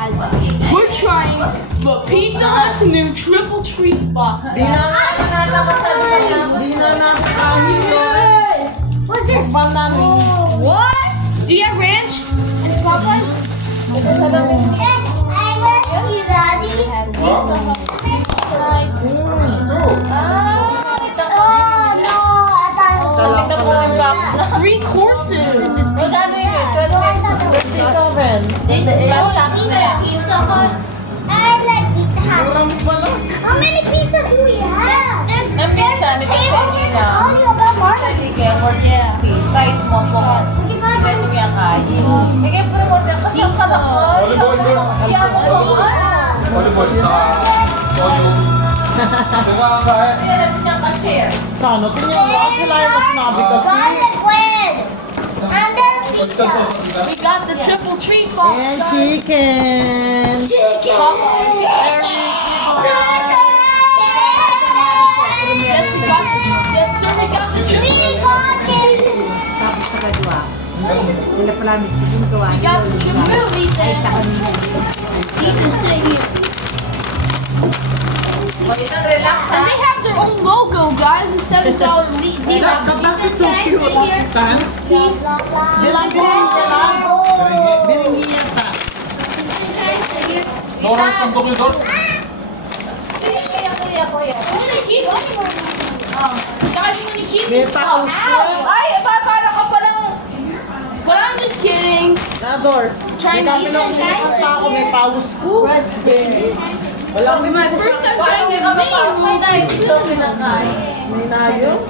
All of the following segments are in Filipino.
We're trying the Pizza Hut's new triple treat box. Di na nakakain yun. What's this? What? Do you have ranch and Popeyes? And I want you, Daddy. Pizza Hut. Right. Oh, no. I thought it was Sakit na po yung box. 3 courses in this pizza. Magkano yun eh? 57. Pizza Hut. I like Pizza Hut. Murang pala. How many pizza do we have? Ang pizza, ni pizza sila. Tell you about Martin. Sige, for si price mo po. Pwede niya kain. Bigay po ng order kasi ang kanak ko. Volleyball, girls. Siya mo po. Volleyball sa podium. Diba ang kain? Kaya natin niya ka-share. Sana, tingnan mo. Ang sila yung sinabi kasi. Garlic bread. And then Pagka pizza. sa We got the triple treat box. And chicken. Chicken. Yes, we got the. Yes, sir, we got the triple. Tapos sa kadwa. Wala pala misigin ko. We got the triple. Movie Ay, sa thing. kanila. Relax And they have their own logo, guys. The $7 meat deal. Kapag si Sophie wala si Tan. Bilang biringi yata. Doors, sandok yung doors. Kuya. Guys, you want to keep May this taos box? na. Ay, para ka pa ng... But I'm just kidding. Na doors. May kami nung nakasta ako. May paus ko. Wala It's my first time Paano trying ka the mini mapasok rolls. na ito pinakain? May nayo.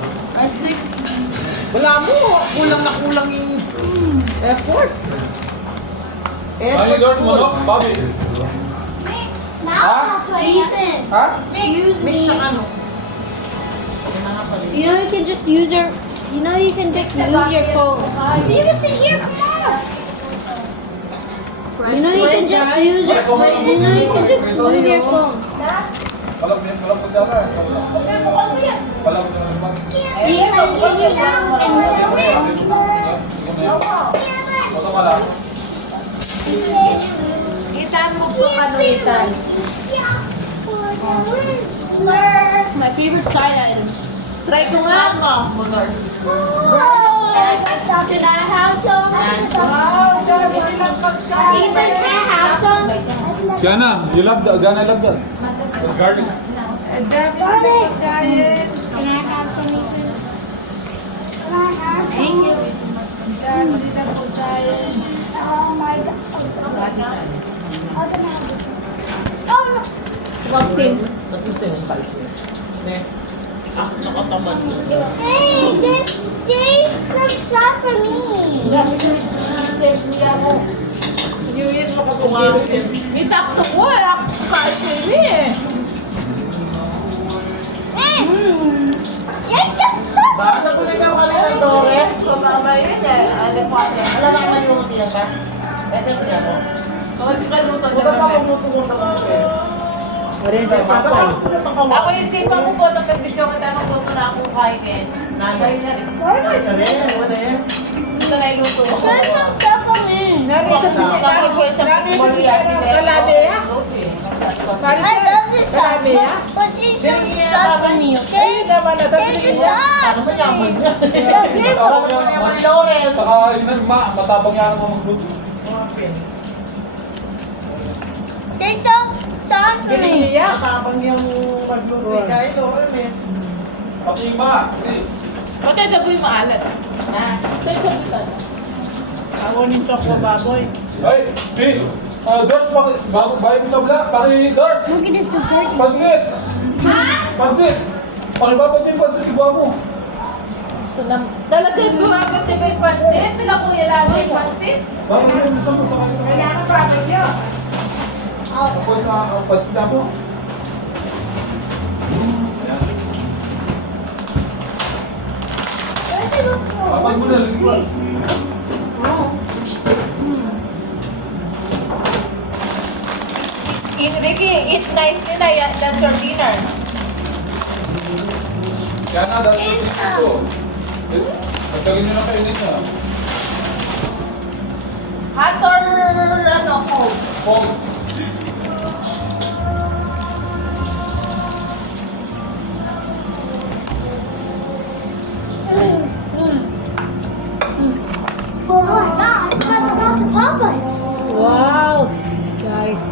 Wala mo. Kulang yung effort. Ano yung doors mo, no? Bobby. Now that's what Ethan. Ha? Excuse Mix me. siya ano. You know you can just use your. You know you can just move your phone. You can sit here. Come on. You know you can just use your. You know you can just move your phone. Walang pagkama. Kasi mukha mo yan. Walang pagkama. Ethan, can you down for the wrist? Ito ka lang. Itan mo po kanuitan. My favorite side items. Try ko nga. Can I have some? Ethan, can I have some? Gana, you love that. Gana, I love that. With garlic. Garlic. Can I have some, Ethan? Can I have some? Thank you. Oh my God. Oh no. Hey, they some stuff for me. May sakto ko eh. Kahit sili eh. Yes, some stuff. Bakit ako nagkakali ng Dore? Kumama yun eh. Alam ko ano. Wala lang maluti yan ka? Ito ko yan. Kung hindi ka luto Huwag ka pa pagmutungon na mga kayo. Ako isipan ko po na pag-video kita magluto na akong kain. Nanay na rin. Dito na iluto ko. There's some stuff for me. Bakit ko sa Kalabia? I love this stuff. But she's some stuff for me, okay? There's some stuff. Ano ba yaman niya? Matapang yan Yaman naman. ni Dore. Saka yun na, matapang yan naman magluto. There's some stuff for me. Matapang yung magluto kahit Dore eh. Pati yung mga. Kasi, Okay, daboy maalat. Say sa bitan. Ako nito ako baboy. ay, Pete. Doors, bayo mo sa vlog. Paki, doors. Look at this dessert. Pansit. Pansit. Pakibabag mo yung pansit, iba mo. Talaga yung gumamit na may pansit. Pila ko yung lasa yung pansit. Bakit mo yung isang mo sa kanila? Kailangan product yun. Ako yung pansit na mo. Where did it look for? Kapag mo na, lingwan. Ricky, eat nice nila. That's your dinner. Kaya na, dahil yung dito. Magkagin nyo na kayo nito. Hot or ano, cold? Cold. guys.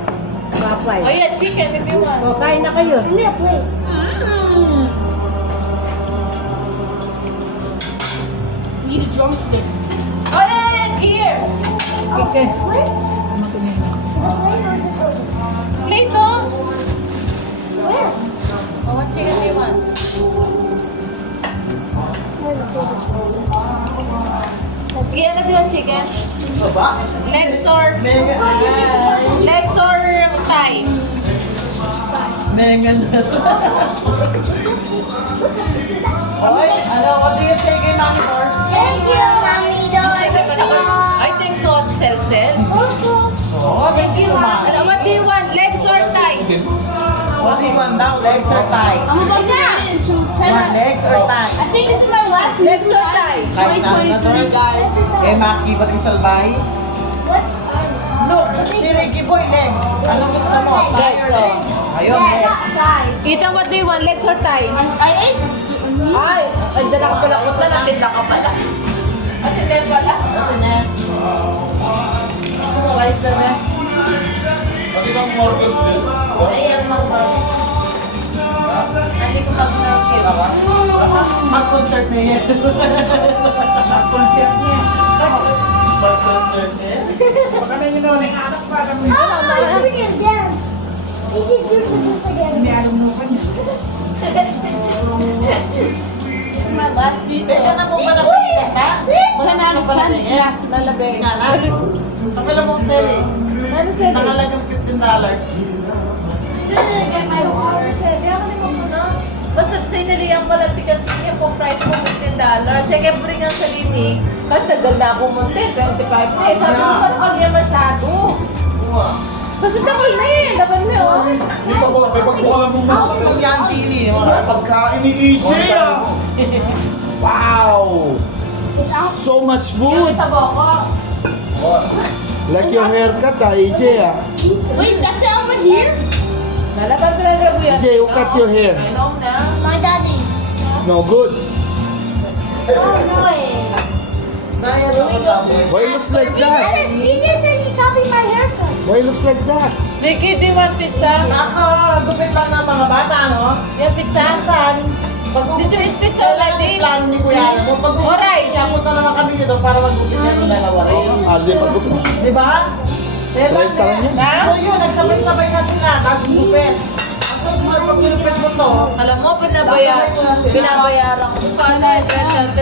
Papay. Oh yeah, chicken if you want. O, kain na kayo. Give me a plate. Need a drumstick. Oh yeah, here. Okay. Is it plate or just order? Plate oh. Where? Oh, what chicken do you want? Let's do this one. Sige, ano do you want chicken? Baba? Legs or Mega. legs or thigh? Mega na. Hoy, ano, what do you say kay Mami Horse? Thank you, Mommy I think so. Sel. Oh, thank you, Ma. What do you want? Legs or thigh? What do you want now? Legs or thigh? I'm about to rate it into 10. Want legs or thigh? I think this is my last Legs new or time. thigh? 2023, guys. Eh, Maki, ba't yung salbay? No, si Ricky Boy, legs. Anong gusto mo? Thigh or legs? Ayun, legs. Ethan, what do you want? Legs or thigh? I ate. Ay, andyan ka pala. Kung na natin ka pala. At hindi pala. Ano na? Ano, rice na na? Pati kang mortgage din. Ayan, mga Hindi ko mag-nerve. mag-concert na yan. Concert niya. Mag-concert na yan. Baka na yun naman, anak pa kami. Oh, it's doing it again. He just did this again. Hindi alam mo pa niya. This is my last Teka pizza. na mo ba na pinita? 10 out of 10 is masterpiece. Lalabing nga na. Pakala mong seri. Ano sa'yo? Nakalagang $15. Basta sinalihan ko lang ticket niya po price mo $15. Sige, bring ang salini. Kasi nagdagda ako munti, 25 na eh. Sabi ko, bakal niya masyado. Kasi takol na eh. Dapat mo yun. May pagbukalan mong mga. Yung yan, Tini. Pagkain ni EJ ah! Wow! So much Yung food! isa boko. Like your haircut ah, EJ ah. Wait, that's it over here? Nalaban ko lang rabo yan. EJ, who cut your hair? I know na. My daddy. It's no good. Oh, no way. Why it looks like that? He just said he copied my haircut. Why it looks like that? Ricky, do you want pizza? Ako, gupit lang ng mga bata, no? Yung pizza? Saan? Did you eat pizza already? Plano ni Kuya Alan mo. Alright. Punta naman kami dito para mag-gupit yan ng dalawa. Aldi pag Di ba? Right lang yan. So yun, nagsabay-sabay na sila, bagong gupit. Ang susunod pag ginupit mo to, Alam mo, binabayaran ko ka na 30,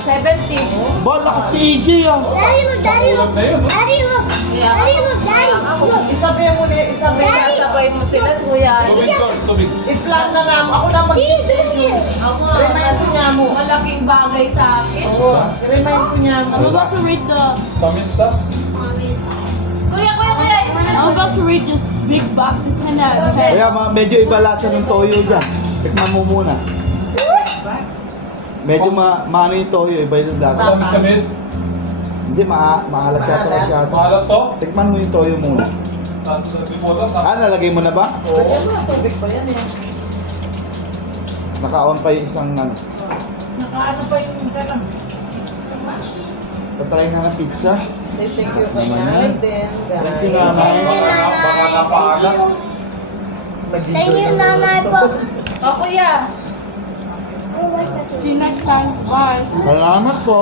70. Ba, lakas ni EJ ah. Daddy, look, Daddy, look. Daddy, look. Daddy, look, Daddy. Look. isabi mo ni, isabi mo. Sasabay mo sila, kuya. Tubig ko, tubig. I-plan na namin. Ako na Cheese, mag-isip. look here. Ako, Remind ko niya mo. malaking bagay sa akin. Oo, remind ko niya mo. I'm about to read the. Paminta. Kuya. I'm about to read this big box of 10 out of 10. Kaya medyo iba lasa ng toyo dyan. Tikman mo muna. Medyo maano yung toyo, iba yung lasa. Tamis-tamis. Hindi, maalat yata masyado. Mahalat to. Tikman mo yung toyo muna. Sa limutan. Ah, nalagay mo na ba? Oo. Tubig pa yan eh. Naka-on pa yung isang ano. Nakaano pa yung kalam. Patry na ng pizza. Say thank you kay Naman Nanay yan. din. Thank you, guys. Nanay. Thank you, Nanay. Thank you, Nanay, po. O, kuya. See you next time. Bye. Salamat po.